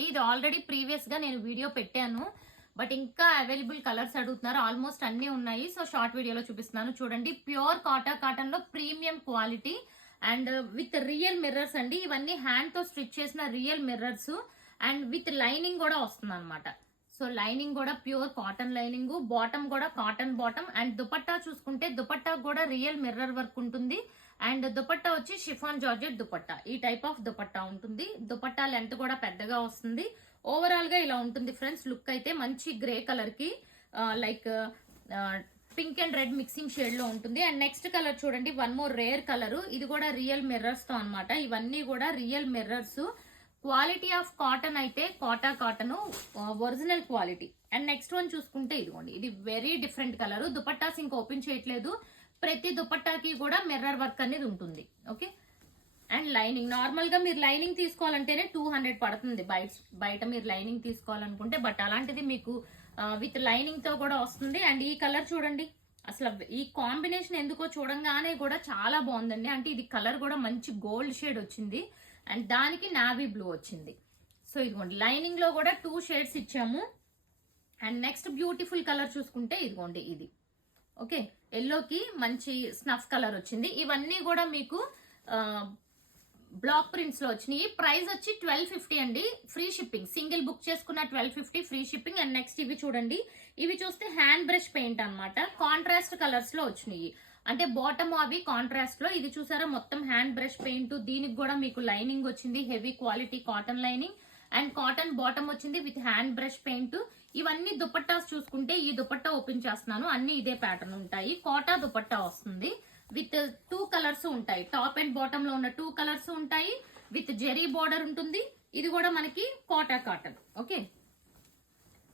అండి. ఇది already previous గా నేను వీడియో పెట్టాను, బట్ ఇంకా అవైలబుల్ కలర్స్ అడుగుతున్నారు. ఆల్మోస్ట్ అన్ని ఉన్నాయి. సో షార్ట్ వీడియోలో చూపిస్తున్నాను చూడండి. ప్యూర్ కాటన్ లో premium quality and with real mirrors అండి. ఇవన్నీ హ్యాండ్ తో స్టిచ్ చేసిన real mirrors and with lining కూడా వస్తుంది అనమాట. సో లైనింగ్ కూడా ప్యూర్ కాటన్ లైనింగ్, బాటమ్ కూడా కాటన్ బాటమ్ అండ్ దుపట్టా చూసుకుంటే దుపట్టా కూడా రియల్ మిర్రర్ వర్క్ ఉంటుంది. అండ్ దుపట్టా వచ్చి షిఫాన్ జార్జెట్ దుపట్టా, ఈ టైప్ ఆఫ్ దుపట్టా ఉంటుంది. దుపట్టా లెంత్ కూడా పెద్దగా వస్తుంది. ఓవరాల్ గా ఇలా ఉంటుంది ఫ్రెండ్స్. లుక్ అయితే మంచి గ్రే కలర్ కి like pink and red mixing shade లో ఉంటుంది. అండ్ నెక్స్ట్ కలర్ చూడండి, వన్ మోర్ రేర్ కలర్. ఇది కూడా రియల్ మిర్రర్స్ తో అనమాట. ఇవన్నీ కూడా real mirrors. Quality of cotton అయితే cotton original quality. And next one చూసుకుంటే ఇదిగోండి, ఇది వెరీ డిఫరెంట్ కలర్. దుపట్టాస్ ఇంకా ఓపెన్ చేయట్లేదు. ప్రతి దుపట్టాకి కూడా మిర్రర్ వర్క్ అనేది ఉంటుంది. ఓకే. అండ్ లైనింగ్ నార్మల్ గా మీరు లైనింగ్ తీసుకోవాలంటేనే 200 పడుతుంది బయట మీరు లైనింగ్ తీసుకోవాలనుకుంటే. బట్ అలాంటిది మీకు విత్ లైనింగ్ తో కూడా వస్తుంది. అండ్ ఈ కలర్ చూడండి, అసలు ఈ కాంబినేషన్ ఎందుకో చూడంగానే కూడా చాలా బాగుందండి. అంటే ఇది కలర్ కూడా మంచి గోల్డ్ షేడ్ వచ్చింది అండ్ దానికి నావీ బ్లూ వచ్చింది. సో ఇదిగోండి, లైనింగ్ లో కూడా 2 షేడ్స్ ఇచ్చాము. అండ్ నెక్స్ట్ బ్యూటిఫుల్ కలర్ చూసుకుంటే ఇదిగోండి, ఇది ఓకే ఎల్లోకి మంచి స్నఫ్ కలర్ వచ్చింది. ఇవన్నీ కూడా మీకు బ్లాక్ ప్రింట్స్ లో వచ్చినాయి. ప్రైస్ వచ్చి 1250 అండి. Free shipping. సింగిల్ బుక్ చేసుకున్న 1250 ఫ్రీ షిప్పింగ్. అండ్ నెక్స్ట్ ఇవి చూడండి, ఇవి చూస్తే హ్యాండ్ బ్రష్ పెయింట్ అనమాట. కాంట్రాస్ట్ కలర్స్ లో వచ్చినాయి. అంటే బాటమ్ అవి కాంట్రాస్ట్ లో, ఇది చూసారా మొత్తం హ్యాండ్ బ్రష్ పెయింట్. దీనికి కూడా మీకు లైనింగ్ వచ్చింది, heavy quality cotton lining and cotton bottom వచ్చింది విత్ హ్యాండ్ బ్రష్ పెయింట్. ఇవన్నీ దుపట్టాస్ చూసుకుంటే ఈ దుపట్టా ఓపెన్ చేస్తున్నాను, అన్ని ఇదే ప్యాటర్న్ ఉంటాయి. కోటా దుపట్టా వస్తుంది విత్ 2 కలర్స్ ఉంటాయి. టాప్ అండ్ బాటమ్ లో ఉన్న 2 కలర్స్ ఉంటాయి విత్ జెరీ బోర్డర్ ఉంటుంది. ఇది కూడా మనకి కోటా కాటన్. ఓకే,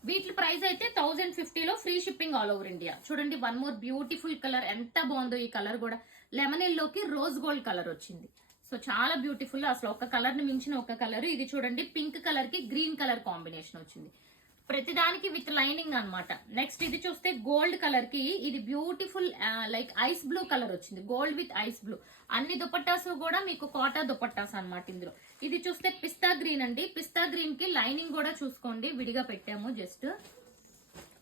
వీటి ప్రైస్ అయితే 1050 లో free shipping all over India. చూడండి, వన్ మోర్ బ్యూటిఫుల్ కలర్. ఎంత బాగుందో ఈ కలర్ కూడా. లెమన్ ఎల్లోకి రోజ్ గోల్డ్ కలర్ వచ్చింది. సో చాలా బ్యూటిఫుల్. అసలు ఒక కలర్ ని మించిన ఒక కలర్. ఇది చూడండి, పింక్ కలర్ కి గ్రీన్ కలర్ కాంబినేషన్ వచ్చింది. ప్రతిదానికి విత్ లైనింగ్ అన్నమాట. నెక్స్ట్ ఇది చూస్తే గోల్డ్ కలర్ కి ఇది beautiful like ice blue colour వచ్చింది. Gold with ice blue. అన్ని దుపట్టాస్ కూడా మీకు కోటా దుపట్టాస్ అన్నమాట ఇందులో. ఇది చూస్తే పిస్తా గ్రీన్ అండి. పిస్తా గ్రీన్ కి లైనింగ్ కూడా చూసుకోండి, విడిగా పెట్టాము. జస్ట్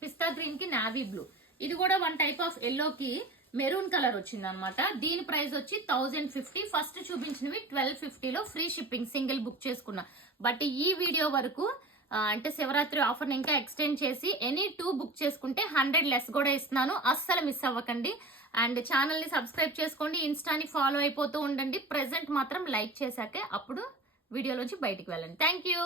పిస్తా గ్రీన్ కి నావీ బ్లూ. ఇది కూడా వన్ టైప్ ఆఫ్ ఎల్లోకి మెరూన్ కలర్ వచ్చింది అనమాట. దీని ప్రైస్ వచ్చి 1050. ఫస్ట్ చూపించినవి 1250 లో ఫ్రీ షిప్పింగ్ సింగిల్ బుక్ చేసుకున్నా. బట్ ఈ వీడియో వరకు అంటే శివరాత్రి ఆఫర్ ఇంకా ఎక్స్టెండ్ చేసి ఎనీ 2 బుక్ చేసుకుంటే 100 లెస్ కూడా ఇస్తున్నాను. అస్సలు మిస్ అవ్వకండి. అండ్ ఛానల్ ని సబ్స్క్రైబ్ చేసుకోండి, ఇన్స్టాని ఫాలో అయిపోతూ ఉండండి. ప్రెసెంట్ మాత్రం లైక్ చేశాకే అప్పుడు వీడియోలోంచి బయటికి వెళ్ళండి. Thank you.